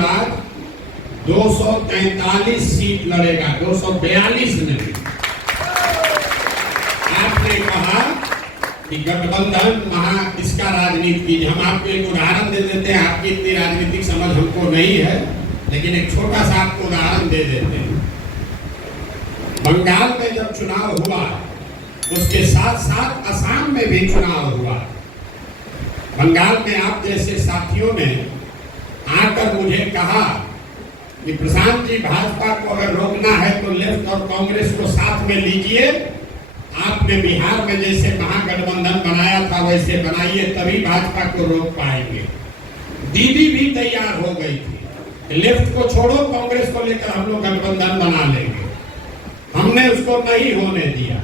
सुराज 243 seat लड़ेगा, 242 नहीं। आपने कहा कि गठबंधन इसका राजनीति, हम आपको एक उदाहरण दे देते हैं, आपकी इतनी राजनीतिक समझ हमको नहीं है, लेकिन एक छोटा सा आपको उदाहरण दे देते हैं। बंगाल में जब चुनाव हुआ, उसके साथ साथ असम में भी चुनाव हुआ। बंगाल में आप जैसे साथियों ने आकर मुझे कहा कि प्रशांत जी, भाजपा को अगर रोकना है तो लेफ्ट और कांग्रेस को साथ में लीजिए। आपने बिहार में जैसे महागठबंधन बनाया था वैसे बनाइए, तभी भाजपा को रोक पाएंगे। दीदी भी तैयार हो गई थी, लेफ्ट को छोड़ो, कांग्रेस को लेकर हम लोग गठबंधन बना लेंगे। हमने उसको नहीं होने दिया,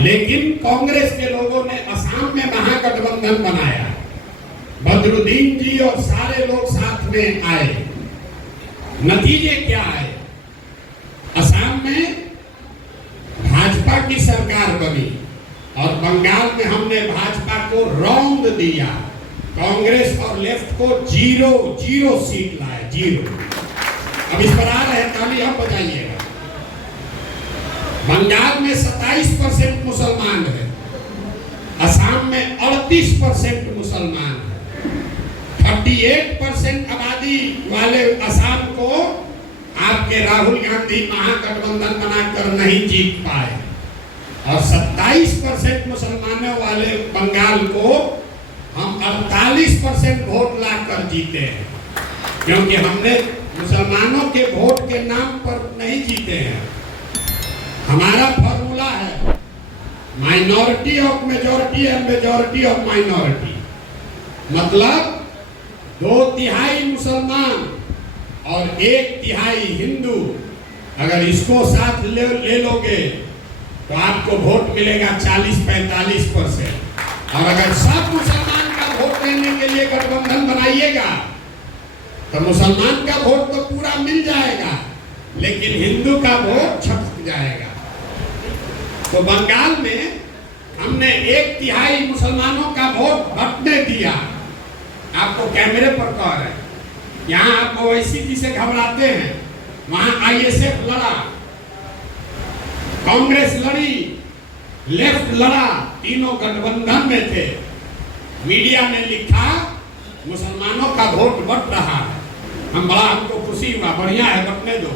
लेकिन कांग्रेस के लोगों ने असम में महागठबंधन बनाया। बदरुद्दीन जी और सारे लोग साथ में आए। नतीजे क्या आए? असम में भाजपा की सरकार बनी और बंगाल में हमने भाजपा को रौंद दिया। कांग्रेस और लेफ्ट को जीरो सीट लाए, जीरो। अब इस पर आ रहे हैं, ताली आप बजाइएगा। बंगाल में 27% मुसलमान है, असम में 38% मुसलमान है। 38% आबादी वाले असम को आपके राहुल गांधी महागठबंधन बनाकर नहीं जीत पाए, और 27% मुसलमानों वाले बंगाल को हम 48% वोट लाकर जीते हैं, क्योंकि हमने मुसलमानों के वोट के नाम पर नहीं जीते हैं। हमारा फॉर्मूला है minority of majority and majority of minority, मतलब 2/3 मुसलमान और 1/3 हिंदू। अगर इसको साथ ले लोगे तो आपको वोट मिलेगा 40-45%। और अगर सब मुसलमान का वोट लेने के लिए गठबंधन बनाइएगा तो मुसलमान का वोट तो पूरा मिल जाएगा, लेकिन हिंदू का वोट छटक जाएगा। तो बंगाल में हमने 1/3 मुसलमानों का वोट बंटने दिया। आपको कैमरे पर कह रहे हैं, यहाँ आप ओवैसी जी से घबराते हैं, वहां आईएसएफ लड़ा, कांग्रेस लड़ी, लेफ्ट लड़ा, तीनों गठबंधन में थे। मीडिया ने लिखा मुसलमानों का वोट बट रहा है। हमको खुशी हुआ, बढ़िया है, बटने दो।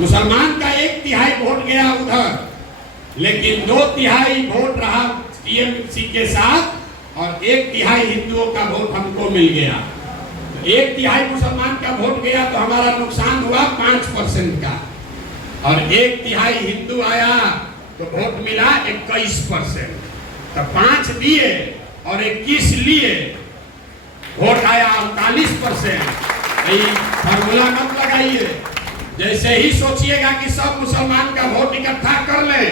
मुसलमान का 1/3 वोट गया उधर, लेकिन 2/3 वोट रहा टीएमसी के साथ और 1/3 हिंदुओं का वोट हमको मिल गया। 1/3 मुसलमान का वोट गया तो हमारा नुकसान हुआ 5% का, और 1/3 हिंदू आया तो वोट मिला 21%। तो 5 दिए और 21 लिए, वोट आया 48%। फॉर्मूला मत लगाइए। जैसे ही सोचिएगा कि सब मुसलमान का वोट इकट्ठा कर ले,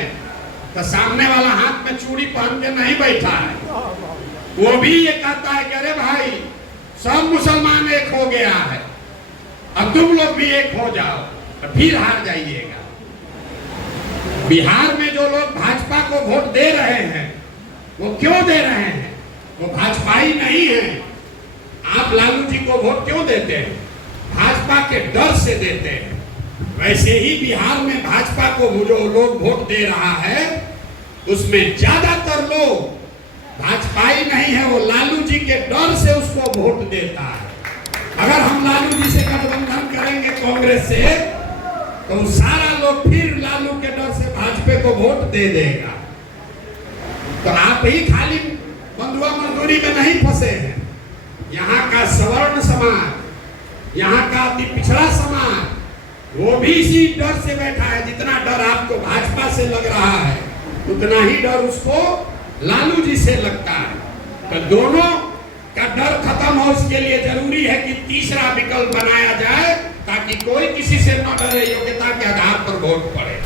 तो सामने वाला हाथ में चूड़ी पहन के नहीं बैठा है, वो भी ये कहता है कि अरे भाई सब मुसलमान एक हो गया है, अब तुम लोग भी एक हो जाओ, तो फिर हार जाइएगा। बिहार में जो लोग भाजपा को वोट दे रहे हैं, वो क्यों दे रहे हैं? वो भाजपाई नहीं है। आप लालू जी को वोट क्यों देते हैं? भाजपा के डर से देते हैं। वैसे ही बिहार में भाजपा को जो लोग वोट दे रहा है, उसमें ज्यादातर लोग भाजपाई नहीं है, वो लालू जी के डर से उसको वोट देता है। अगर हम लालू जी से गठबंधन करेंगे कांग्रेस से, तो सारा लोग फिर लालू के डर से भाजपा को वोट दे देगा। तो आप ही खाली बंधुआ मजदूरी में नहीं फंसे हैं। यहाँ का सवर्ण समाज, यहाँ का अति पिछड़ा समाज, वो भी इसी डर से बैठा है। जितना डर आपको भाजपा से लग रहा है, उतना ही डर उसको लालू जी से लगता है। तो दोनों का डर खत्म हो, इसके लिए जरूरी है कि तीसरा विकल्प बनाया जाए, ताकि कोई किसी से न डरे, योग्यता के आधार पर वोट पड़े।